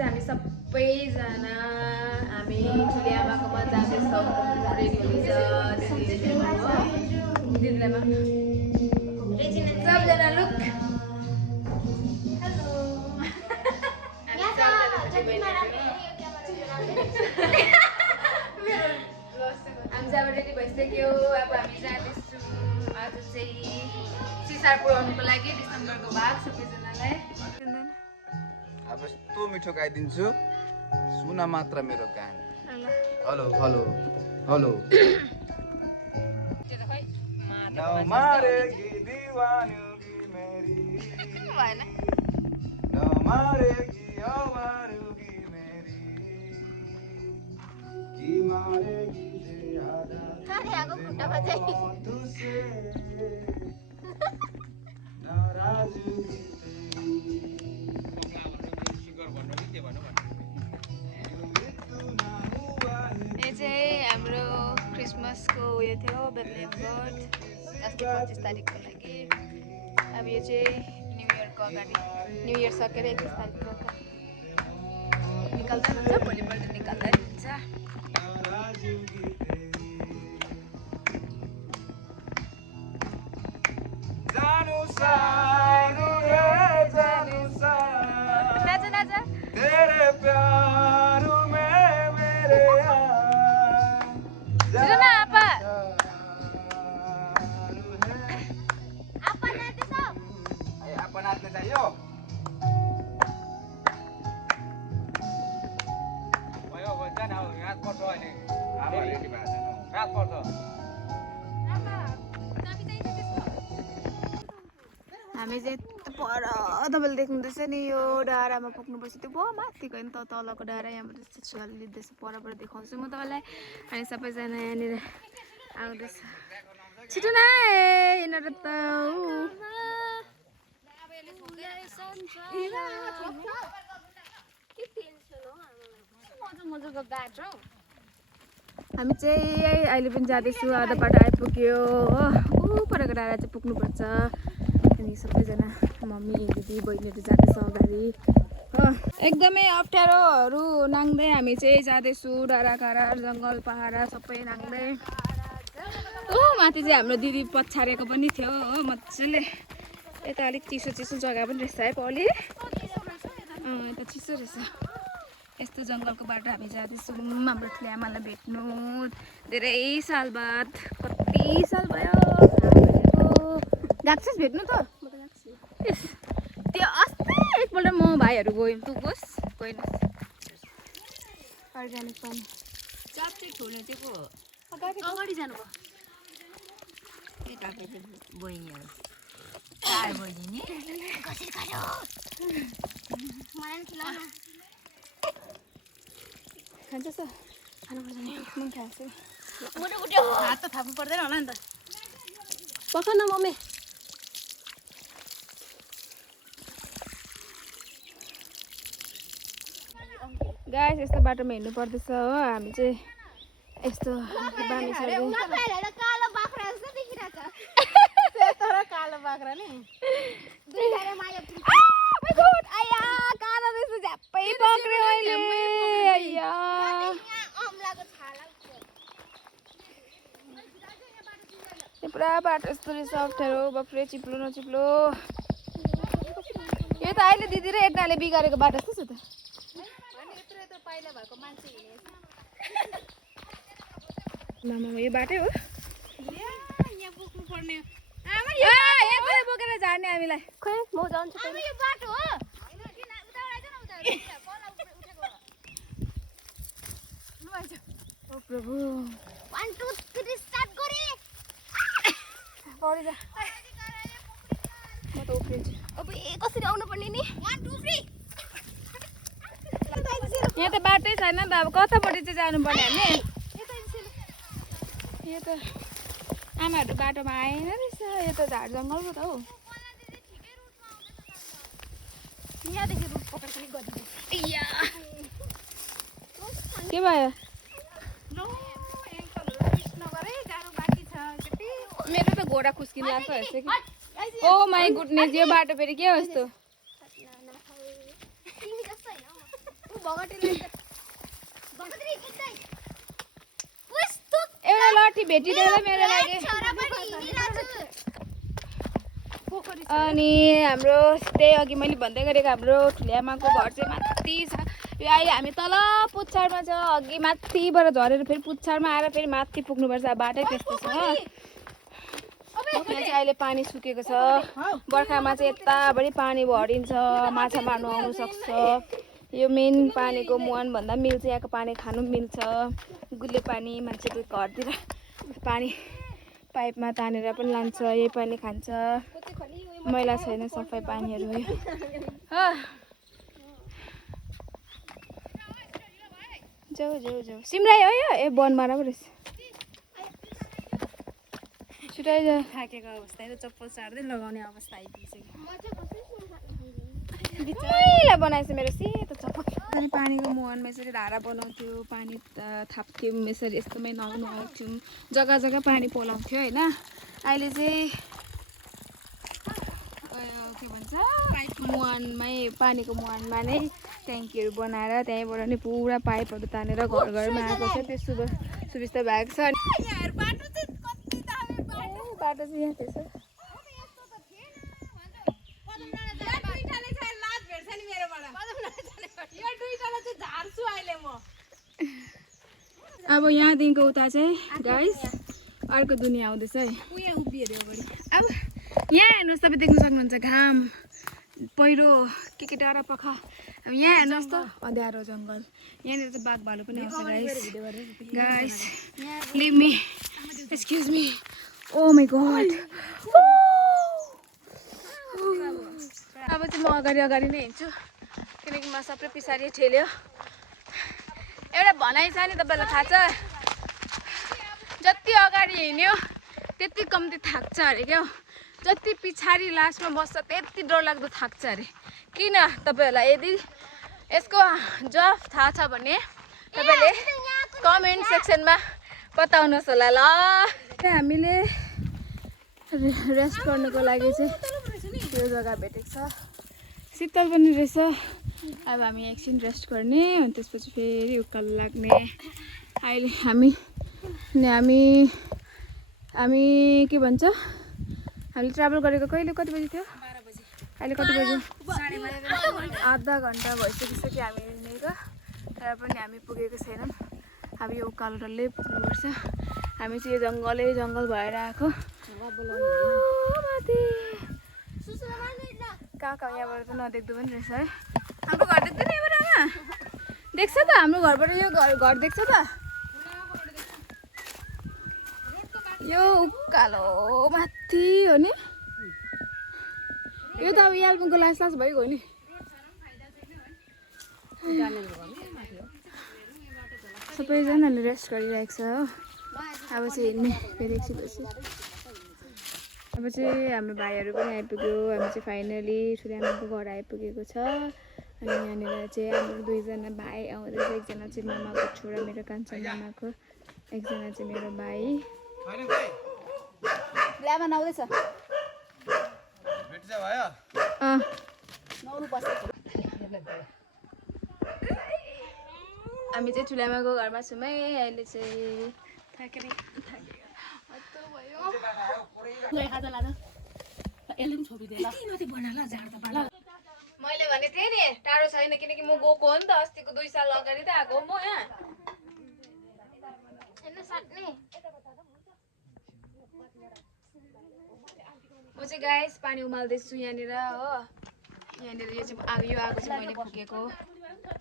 चाहिँ हामी सबैजना हामी ठुली आमाकोमा जाँदैछौँ रेडी हुँदैछ दिदीलाई सबजना लुक हामी चाहिँ अब रेडी भइसक्यो अब हामी जाँदैछौँ आज चाहिँ सिसार पुऱ्याउनुको लागि डिसेम्बरको भाग सबैजनालाई अब यस्तो मिठो गाइदिन्छु सुन मात्र मेरो गान हेलो हेलो हेलो न मारेगी दीवानगी मेरी न मारेगी आवारगी मेरी की मारेगी ज्यादा तुझसे नाराजगी हाम्रो क्रिसमसको उयो थियो बेथलेहेम गोठ अस्ति 25 तारिकको लागि अब यो चाहिँ न्यु इयरको अगाडि न्यु इयर सकेर 21 तारिकको निकाल्दा हुन्छ भोलिपल्ट निकाल्दा हुन्छ नाच नाच तेरे प्यार में मेरे नाच्न चाहियो हामी चाहिँ पर तपाईँले देख्नुहुँदैछ नि यो डाँडामा पुग्नुपर्छ त्यो भयो माथिको होइन तलको डाँडा यहाँबाट यस्तो छेउले लिँदैछ परबाट देखाउँछु म तपाईँलाई हामी सबैजना यहाँनिर आउँदैछ छिटो न यिनीहरू त हामी चाहिँ अहिले पनि जाँदैछु आधा बाटो आइपुग्यो हो ऊ परको डाँडा चाहिँ पुग्नुपर्छ अनि सबैजना मम्मी दिदी बहिनीहरू जाँदैछ अगाडि एकदमै अप्ठ्यारोहरू नाङ्दै हामी चाहिँ जाँदैछु डाँडा काँडा जङ्गल पहाडा सबै नाङ्दै ऊ माथि चाहिँ हाम्रो दिदी पछारेको पनि थियो हो मजाले यता अलिक चिसो चिसो जग्गा पनि रहेछ है पौली यता चिसो रहेछ यस्तो जङ्गलको बाटो हामी जाँदैछौँ हाम्रो ठुलो आमालाई भेट्नु धेरै साल बाद कति साल भयो गएको छस् भेट्नु त त्यो अस्ति एकपल्ट म भाइहरू गयौँ तँ गइस् गएनस् अर्ग्यानिक पानी चाप्टे खोल्ने त्यो पो अगाडि जानुभयो खान्छ खानु पर्दैन म खान्छु हात त थाप्नु पर्दैन होला नि त पख न मम्मी गाइस यस्तो बाटोमा हिँड्नु पर्दैछ हो हामी चाहिँ यस्तो बानी कालो बाख्रा नि कालो रहेछ झ्याप्पै पक्रियो अहिले पुरा बाटो यस्तो रहेछ अप्ठ्यारो बाफ्रे चिप्लो नचिप्लो यो त अहिले दिदी र एड्नाले बिगारेको बाटो जस्तो छ त मामा यो बाटै हो यहाँ पुग्नु पर्ने यहाँ बोकेर झार्ने हामीलाई खै म जान्छु यो बाटो हो ओ प्रभु 1 2 3 स्टार्ट गरे पढि जा म त उफ्रिन्छु अब कसरी आउनु पर्ने नि 1 2 3 यहाँ त बाटै छैन नि त अब कतापट्टि चाहिँ जानुपर्ने हामी यो त आमाहरू बाटोमा आएन रहेछ यो त झार जङ्गल पो त हौ यहाँदेखि रुट पक्रेर पनि गरिदिनु के भयो मेरो त घोडा खुस्किन लाग्छ हेर्छ कि ओ माई गुडनेस यो बाटो फेरि के हो यस्तो एउटा लट्ठी भेटिदिएर मेरो लागि। अनि हाम्रो त्यही अघि मैले भन्दै गरेको हाम्रो ठुले आमाको घर चाहिँ माथि छ। यो अहिले हामी तल पुच्छारमा छ, अघि माथिबाट झरेर फेरि पुच्छारमा आएर फेरि माथि पुग्नुपर्छ। बाटै त्यस्तो छ। यहाँ चाहिँ अहिले पानी सुकेको छ। बर्खामा चाहिँ यताभरि पानी भरिन्छ, माछा मार्नु आउनु सक्छ। यो मेन पानीको मुहान भन्दा मिल्छ, यहाँको पानी खानु मिल्छ। गुले पानी मान्छेको घरतिर पानी पाइपमा तानेर पनि लान्छ, यही पानी खान्छ। मैला छैन, सफाइ पानीहरू हो। जाऊ जाऊ जाऊ सिमराई हो यो। ए बनमारा पो रहेछ। छुट्याइ जा। थाकेको अवस्था चप्पल सार्दै लगाउने अवस्था आइपुगिसक्यो। मैला बनाएछ मेरो सेतो चप्पल। अनि पानीको मुहानमा यसरी धारा बनाउँथ्यो, पानी थाप्थ्यौँ यसरी, यस्तोमै नुहाउनु आउँथ्यौँ। जग्गा जग्गा पानी पोलाउँथ्यो होइन। अहिले चाहिँ के भन्छ मुहानमै, पानीको मुहानमा नै ट्याङ्कीहरू बनाएर त्यहीँबाट नै पुरा पाइपहरू तानेर घर घरमा आएको छ। त्यो सुविस्ता भएको छ। बाटो चाहिँ यहाँ थिएछ। अब यहाँदेखिको उता चाहिँ गाइस अर्को दुनियाँ आउँदैछ है। अब यहाँ हेर्नुहोस्, तपाईँ देख्न सक्नुहुन्छ घाम, पहिरो, के डाँडा पखा। अब यहाँ हेर्नुहोस् त अँध्यारो जङ्गल। यहाँनिर चाहिँ बाघ भालु पनि आउँछ guys. Leave me, excuse me. Oh my God. अब चाहिँ म अगाडि नै हिँड्छु, किनकि म सबै पछाडि ठेल्यो। एउटा भनाइ छ नि, तपाईँलाई थाहा छ, जति अगाडि हिँड्यो त्यति कम्ती थाक्छ अरे क्या। जति पछाडि लास्टमा बस्छ त्यति डरलाग्दो थाक्छ अरे। किन तपाईँहरूलाई यदि यसको जवाफ थाहा छ भने तपाईँले कमेन्ट सेक्सनमा बताउनुहोस् होला ल। हामीले रेस्ट गर्नुको लागि चाहिँ त्यो जग्गा भेटेको छ, शीतल पनि रहेछ। अब हामी एकछिन रेस्ट गर्ने, अनि त्यसपछि फेरि उकालो लाग्ने। अहिले हामी के भन्छ, हामीले ट्राभल गरेको कहिले, कति बजी थियो? 12 बजी। अहिले कति बजी? 12:30। आधा घन्टा भइसकिसक्यो हामी हिँडेको, तर पनि हामी पुगेको छैनौँ। अब यो उकालो डल्लै पुग्नुपर्छ। हामी चाहिँ यो जङ्गल भएर आएको। कहाँ यहाँबाट त नदेख्दो पनि रहेछ है। हाम्रो घर देख्दैन यहाँबाट आमा? देख्छ त हाम्रो घरबाट, यो घर देख्छ त? यो उकालो माथि हो नि। यो त अब यालपुङको लास भइगयो नि। सबैजनाले रेस्ट गरिरहेको छ हो। अब चाहिँ हिँड्ने फेरि एकछिन। अब चाहिँ हाम्रो भाइहरू पनि आइपुग्यो। हामी चाहिँ फाइनली ठुलो आमाको घर आइपुगेको छ। अनि यहाँनिर चाहिँ हाम्रो दुईजना भाइ आउँदैछ। एकजना चाहिँ मामाको छोरा, मेरो कान्छा मामाको, एकजना चाहिँ मेरो भाइ। ल्यामा नआउँदैछ। हामी चाहिँ ठुलो आमाको घरमा छौँ है। अहिले चाहिँ थाकेर मैले भने थिएँ नि टाढो छैन, किनकि म गएको हो नि त। अस्तिको 2 साल अगाडि त आएको हो म यहाँ। म चाहिँ गाइस पानी उमाल्दैछु यहाँनिर हो। यहाँनिर यो चाहिँ आगो चाहिँ मैले फुकेको।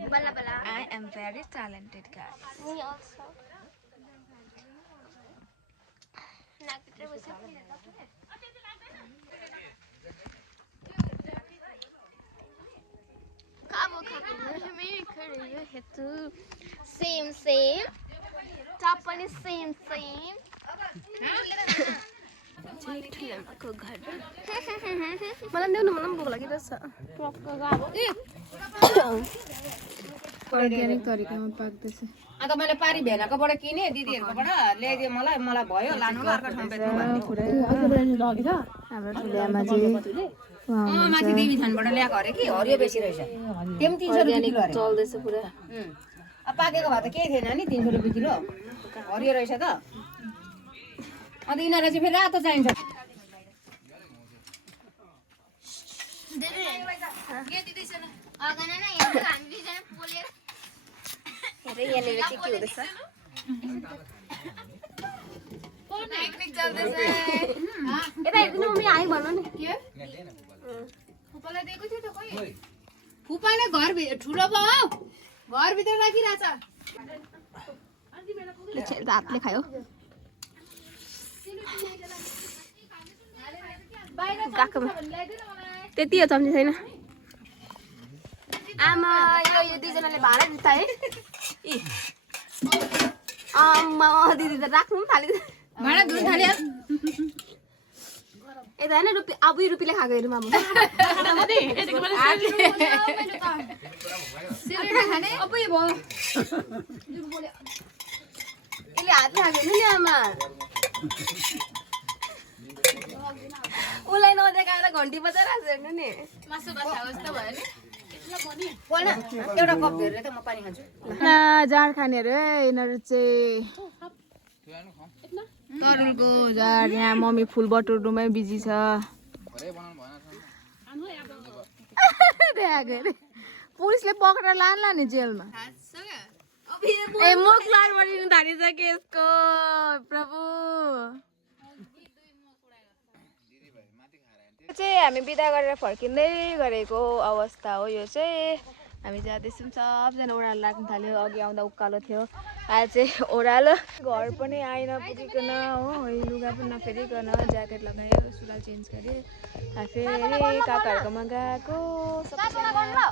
I am very talented guys. Same top पनि सेम मलाई देऊ न, मलाई भोक लागिरहेछ। अर्ग्यानिक तरिकामा पाक्दैछ। अन्त मैले पारी भेनाकोबाट किने दिदीहरुकोबाट ल्याइदियो मलाई भयो लानु ल अर्को ठाउँ बेच्नु भन्ने हाम्रो ठुले आमा चाहिँ माथि देवी थानबाट ल्याएको अरे कि हरियो बेसी रहेछ त्यो पनि 300 रुपैयाँ किलो अरे चल्दैछ पुरा अब पाकेको भए त केही थिएन नि 300 रुपैयाँ किलो हरियो रहेछ त अन्त यिनीहरूलाई चाहिँ फेरि रातो चाहिन्छ यहाँनिर के हुँदैछ यता हेर्दिनु मम्मी आइ भन्नु नि फुपाले घर ठुलो भयो घरभित्र राखिरहेछ हातले खायो गएकोमा त्यति हो चम्ची छैन आमा यो दुईजनाले भाडा दिन्छ है आमा दिदी त राख्नु पनि थाल्यो भाडा धुन थाल्यो यता होइन अब रुपीले खाएको हेरौँ अब यसले हातले खाएको हेर्नु नि आमा उसलाई नदेखाएर घन्टी बजाइरहेको छ हेर्नु नि मासु भात खाओस् त भयो नि बोल्न एउटा कप हेरेर त म पानी खान्छु जाँड खानेहरू है यिनीहरू चाहिँ तरुलको जाँड यहाँ मम्मी फुल बटुल्नुमै बिजी छ पुलिसले पक्रेर लान्ला नि जेलमा ए मुख लान बनिनु थालिसक्यो यसको प्रभु चाहिँ हामी बिदा गरेर फर्किँदै गरेको अवस्था हो यो चाहिँ हामी जाँदैछौँ सबजना ओह्रालो लाग्नु थाल्यो अघि आउँदा उकालो थियो आज चाहिँ ओह्रालो घर पनि आइन पुगिकन हो लुगा पनि नफेरिकन ज्याकेट लगायो सुरुवाल चेन्ज गरेँ फेरि काकाहरूकोमा गएको सबैजना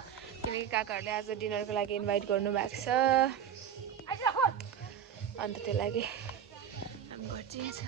किनकि काकाहरूले आज डिनरको लागि इन्भाइट गर्नुभएको छ अन्त त्यो लागि हामी घर चाहिँ छ